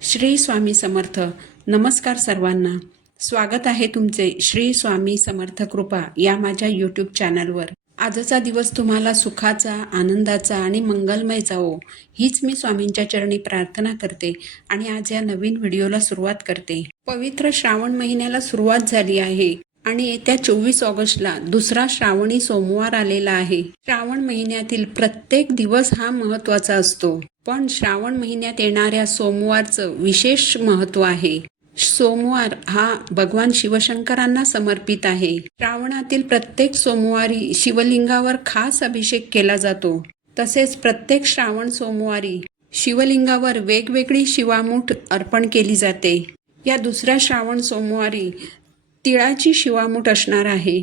श्री स्वामी समर्थ. नमस्कार सर्वांना. स्वागत आहे तुमचे श्री स्वामी समर्थ कृपा या माझ्या यूट्यूब चॅनलवर. आजचा दिवस तुम्हाला सुखाचा, आनंदाचा आणि मंगलमय जावो हीच मी स्वामींच्या चरणी प्रार्थना करते आणि आज या नवीन व्हिडिओला सुरुवात करते. पवित्र श्रावण महिन्याला सुरुवात झाली आहे आणि येत्या 24 ऑगस्टला दुसरा श्रावणी सोमवार आलेला आहे. श्रावण महिन्यातील प्रत्येक दिवस हा महत्त्वाचा असतो, पण श्रावण महिन्यात येणाऱ्या सोमवारचं विशेष महत्त्व आहे. सोमवार हा भगवान शिवशंकरांना समर्पित आहे. श्रावणातील प्रत्येक सोमवारी शिवलिंगावर खास अभिषेक केला जातो. तसेच प्रत्येक श्रावण सोमवारी शिवलिंगावर वेगवेगळी शिवामूठ अर्पण केली जाते. या दुसऱ्या श्रावण सोमवारी तिळाची शिवामूठ असणार आहे.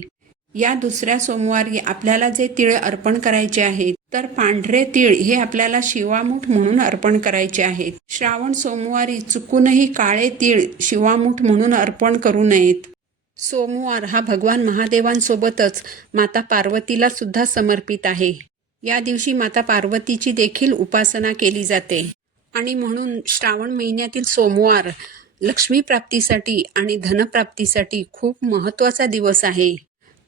या दुसऱ्या सोमवारी आपल्याला जे तीळ अर्पण करायचे आहेत तर पांढरे तीळ हे आपल्याला शिवामूठ म्हणून अर्पण करायचे आहेत. श्रावण सोमवारी चुकूनही काळे तीळ शिवामूठ म्हणून अर्पण करू नयेत. सोमवार हा भगवान महादेवांसोबतच माता पार्वतीला सुद्धा समर्पित आहे. या दिवशी माता पार्वतीची देखील उपासना केली जाते आणि म्हणून श्रावण महिन्यातील सोमवार लक्ष्मी प्राप्तीसाठी आणि धनप्राप्तीसाठी खूप महत्त्वाचा दिवस आहे.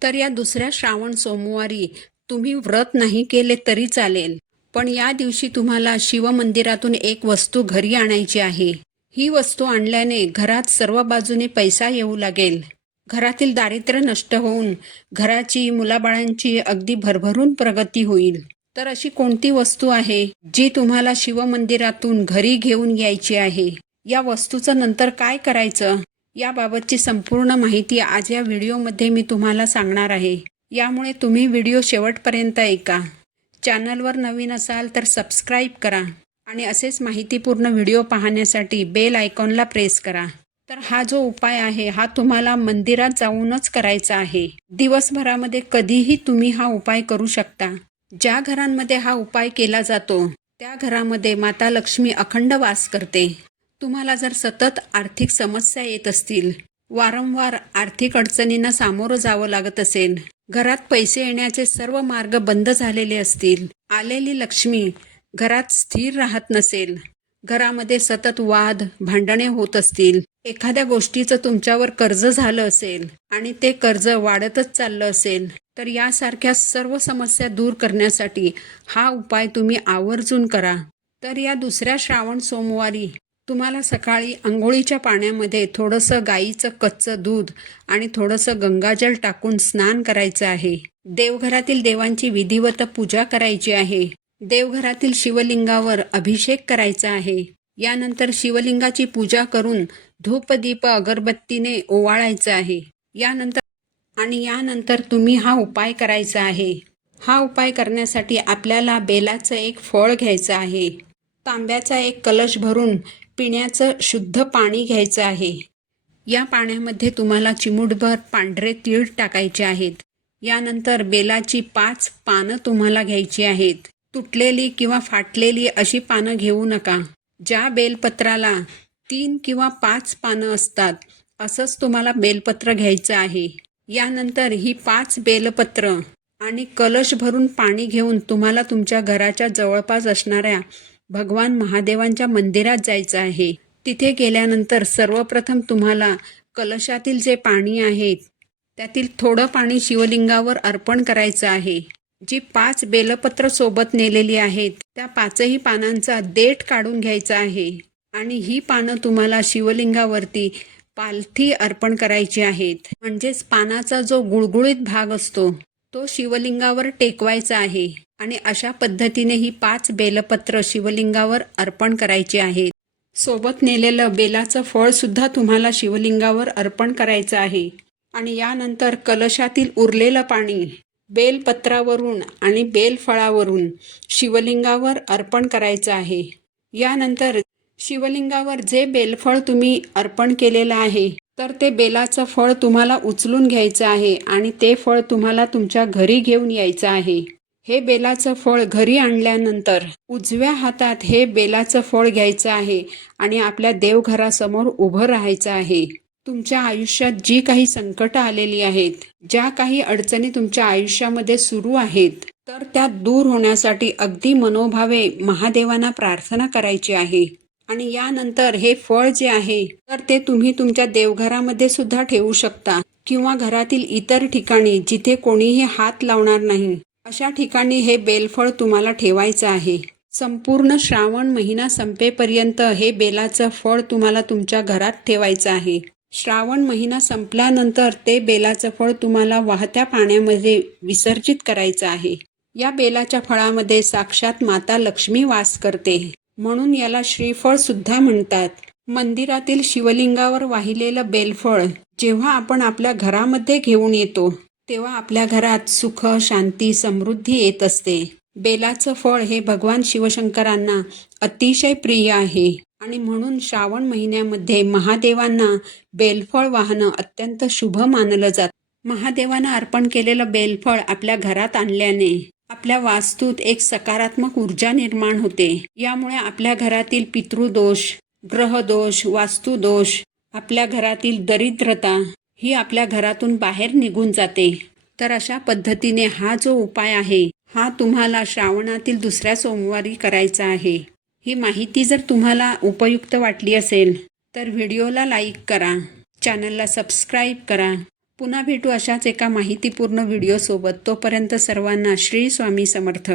तर या दुसऱ्या श्रावण सोमवारी तुम्ही व्रत नाही केले तरी चालेल, पण या दिवशी तुम्हाला शिवमंदिरातून एक वस्तू घरी आणायची आहे. ही वस्तू आणल्याने घरात सर्व बाजूने पैसा येऊ लागेल. घरातील दारिद्र्य नष्ट होऊन घराची, मुलाबाळांची अगदी भरभरून प्रगती होईल. तर अशी कोणती वस्तू आहे जी तुम्हाला शिवमंदिरातून घरी घेऊन यायची आहे? या वस्तूचं नंतर काय करायचं याबाबतची संपूर्ण माहिती आज या व्हिडिओमध्ये मी तुम्हाला सांगणार आहे. यामुळे तुम्ही व्हिडिओ शेवटपर्यंत ऐका. चॅनलवर नवीन असाल तर सबस्क्राईब करा आणि असेच माहितीपूर्ण व्हिडिओ पाहण्यासाठी बेल आयकॉनला प्रेस करा. तर हा जो उपाय आहे हा तुम्हाला मंदिरात जाऊनच करायचा आहे. दिवसभरामध्ये कधीही तुम्ही हा उपाय करू शकता. ज्या घरांमध्ये हा उपाय केला जातो त्या घरामध्ये माता लक्ष्मी अखंड वास करते. तुम्हाला जर सतत आर्थिक समस्या येत असतील, वारंवार आर्थिक अडचणींना सामोरं जावं लागत असेल, घरात पैसे येण्याचे सर्व मार्ग बंद झालेले असतील, आलेली लक्ष्मी घरात स्थिर राहत नसेल, घरामध्ये सतत वाद भांडणे होत असतील, एखाद्या गोष्टीचं तुमच्यावर कर्ज झालं असेल आणि ते कर्ज वाढतच चाललं असेल, तर यासारख्या सर्व समस्या दूर करण्यासाठी हा उपाय तुम्ही आवर्जून करा. तर या दुसऱ्या श्रावण सोमवारी तुम्हाला सकाळी अंघोळीच्या पाण्यामध्ये थोडंसं गाईचं कच्चं दूध आणि थोडंसं गंगाजल टाकून स्नान करायचं आहे. देवघरातील देवांची विधिवत पूजा करायची आहे. देवघरातील शिवलिंगावर अभिषेक करायचा आहे. यानंतर शिवलिंगाची पूजा करून धूप दीप अगरबत्तीने ओवाळायचं आहे. यानंतर तुम्ही हा उपाय करायचा आहे. हा उपाय करण्यासाठी आपल्याला बेलाचं एक फळ घ्यायचं आहे. तांब्याचा एक कलश भरून पिण्याचं शुद्ध पाणी घ्यायचं आहे. या पाण्यामध्ये तुम्हाला चिमूटभर पांढरे तीळ टाकायचे आहेत. यानंतर बेलाची 5 पानं तुम्हाला घ्यायची आहेत. तुटलेली किंवा फाटलेली अशी पानं घेऊ नका. ज्या बेलपत्राला 3 किंवा 5 पानं असतात असंच तुम्हाला बेलपत्र घ्यायचं आहे. यानंतर ही 5 बेलपत्र आणि कलश भरून पाणी घेऊन तुम्हाला तुमच्या घराच्या जवळपास असणाऱ्या भगवान महादेवांच्या मंदिरात जायचं आहे. तिथे गेल्यानंतर सर्वप्रथम तुम्हाला कलशातील जे पाणी आहे त्यातील थोडं पाणी शिवलिंगावर अर्पण करायचं आहे. जी 5 बेलपत्र सोबत नेलेली आहेत त्या 5ही पानांचा देठ काढून घ्यायचा आहे आणि ही पानं तुम्हाला शिवलिंगावरती पालथी अर्पण करायची आहेत. म्हणजेच पानाचा जो गुळगुळीत भाग असतो तो शिवलिंगावर टेकवायचा आहे आणि अशा पद्धतीने ही 5 बेलपत्र शिवलिंगावर अर्पण करायची आहेत. सोबत नेलेलं बेलाचं फळ सुद्धा तुम्हाला शिवलिंगावर अर्पण करायचं आहे आणि यानंतर कलशातील उरलेलं पाणी बेलपत्रावरून आणि बेलफळावरून शिवलिंगावर अर्पण करायचं आहे. यानंतर शिवलिंगावर जे बेलफळ तुम्ही अर्पण केलेलं आहे तर ते बेलाचं फळ तुम्हाला उचलून घ्यायचं आहे आणि ते फळ तुम्हाला तुमच्या घरी घेऊन यायचं आहे. हे बेलाचं फळ घरी आणल्यानंतर उजव्या हातात हे बेलाचं फळ घ्यायचं आहे आणि आपल्या देवघरासमोर उभं राहायचं आहे. तुमच्या आयुष्यात जी काही संकटं आलेली आहेत, ज्या काही अडचणी तुमच्या आयुष्यामध्ये सुरू आहेत, तर त्या दूर होण्यासाठी अगदी मनोभावे महादेवांना प्रार्थना करायची आहे आणि यानंतर हे फळ जे आहे तर ते तुम्ही तुमच्या देवघरामध्ये सुद्धा ठेवू शकता किंवा घरातील इतर ठिकाणी जिथे कोणीही हात लावणार नाही अशा ठिकाणी हे बेलफळ तुम्हाला ठेवायचं आहे. संपूर्ण श्रावण महिना संपेपर्यंत हे बेलाचं फळ तुम्हाला तुमच्या घरात ठेवायचं आहे. श्रावण महिना संपल्यानंतर ते बेलाचं फळ तुम्हाला वाहत्या पाण्यामध्ये विसर्जित करायचं आहे. या बेलाच्या फळामध्ये साक्षात माता लक्ष्मी वास करते, म्हणून याला श्रीफळ सुद्धा म्हणतात. मंदिरातील शिवलिंगावर वाहिलेलं बेलफळ जेव्हा आपण आपल्या घरामध्ये घेऊन येतो तेव्हा आपल्या घरात सुख, शांती, समृद्धी येत असते. बेलाचं फळ हे भगवान शिवशंकरांना अतिशय प्रिय आहे आणि म्हणून श्रावण महिन्यामध्ये महादेवांना बेलफळ वाहनं अत्यंत शुभ मानलं जातं. महादेवांना अर्पण केलेलं बेलफळ आपल्या घरात आणल्याने आपल्या वास्तूत एक सकारात्मक ऊर्जा निर्माण होते. यामुळे आपल्या घरातील पितृदोष, ग्रहदोष, वास्तुदोष, आपल्या घरातील दरिद्रता ही आपल्या घरातून बाहेर निघून जाते. तर अशा पद्धतीने हा जो उपाय आहे हा तुम्हाला श्रावणातील दुसऱ्या सोमवारी करायचा आहे. ही माहिती जर तुम्हाला उपयुक्त वाटली असेल तर व्हिडिओला लाईक करा, चॅनलला सबस्क्राईब करा. पुन्हा भेटू अशाच एका माहितीपूर्ण व्हिडिओसोबत. तोपर्यंत सर्वांना श्री स्वामी समर्थ.